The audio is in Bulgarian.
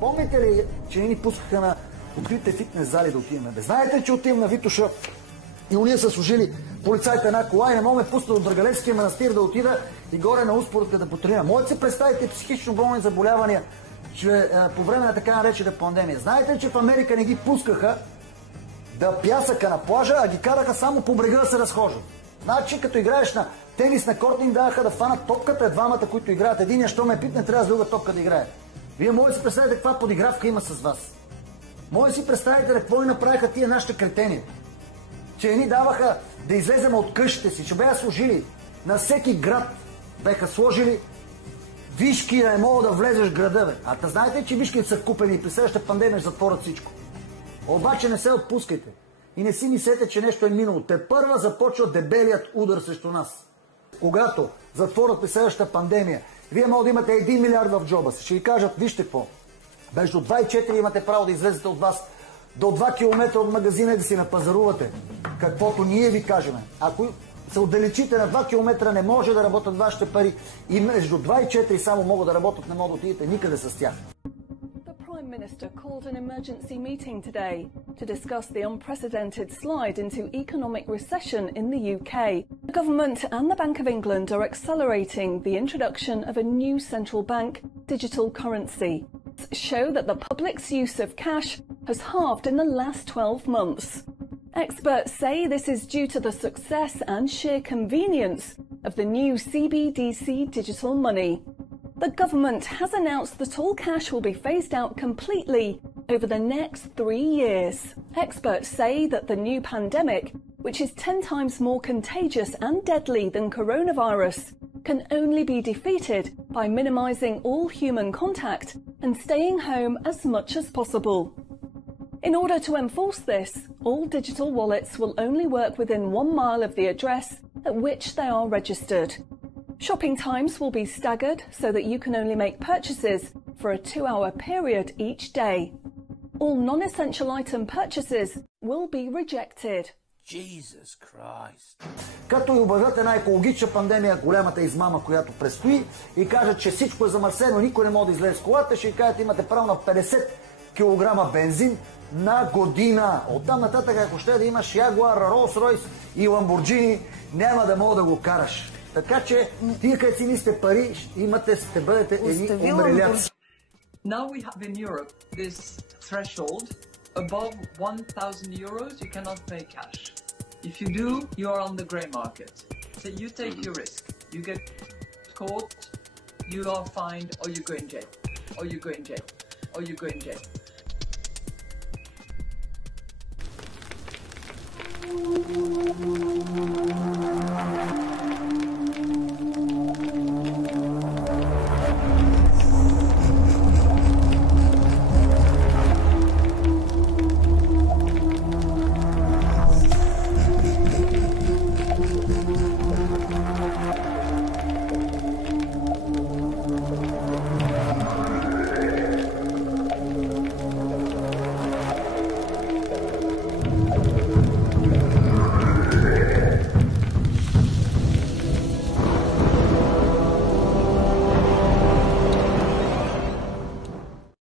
Помните ли, че не ни пускаха на откритите фитнес зали да отиваме? Бе, знаете ли, че отивам на Витоша и уния са служили полицайите една кола и не мога ме пусна от Драгалевския манастир да отида и горе на Успорска да потренирам? Може да се представите психично болни заболявания, че по време на така наречена пандемия. Знаете ли, че в Америка не ги пускаха да пясъка на плажа, а ги караха само по брега да се разхождат? Значи, като играеш на тенис на корт, им даваха да фанат топката, двамата, които играят. Единия, що ме питне, трябва с друга топка да играе. Вие може да си представите каква подигравка има с вас. Може да си представите какво ни направиха тия нашите кретени. Че ни даваха да излезем от къщите си, че бяха сложили на всеки град, бяха сложили вишки, да не мога да влезеш в града. Бе. А знаете, че вишките са купени и при следващата пандемия ще затворят всичко. Обаче не се отпускайте и не си мислете, че нещо е минало. Те първа започва дебелият удар срещу нас. Когато затворят при следващата пандемия, вие може да имате 1 милиард в джоба си. Ще ви кажат, вижте какво. Между 2 и 4 имате право да излезете от вас до 2 км от магазина и да си напазарувате. Каквото ние ви кажем. Ако се отдалечите на 2 км, не може да работят вашите пари. И между 2 и 4 само могат да работят, не могат да отидете никъде с тях. The Prime Minister called an emergency meeting today to discuss the unprecedented slide into economic recession in the UK. The government and the Bank of England are accelerating the introduction of a new central bank digital currency. Show that the public's use of cash has halved in the last 12 months. Experts say this is due to the success and sheer convenience of the new CBDC digital money. The government has announced that all cash will be phased out completely over the next 3 years. Experts say that the new pandemic, which is 10 times more contagious and deadly than coronavirus, can only be defeated by minimizing all human contact and staying home as much as possible. In order to enforce this, all digital wallets will only work within 1 mile of the address at which they are registered. Shopping times will be staggered so that you can only make purchases for a 2-hour period each day. All non-essential item purchases will be rejected. Jesus Christ. Като и обявят една екологична пандемия, голямата измама, която предстои, и кажат, че всичко е замърсено, никой не може да излезе с колата, ще ви кажат, имате право на 50 кг бензин на година. Оттам нататък, ако ще да имаш Ягуар, Ролс-Ройс и Ламборджини, няма да мога да го караш. Така че, тия къде си мислите пари, ще бъдете едни умреляци. Now we have in Europe this threshold. Above 1,000 euros, you cannot pay cash. If you do, you are on the grey market. So you take your risk. You get caught, you are fined, or you go in jail. Or you go in jail. Or you go in jail.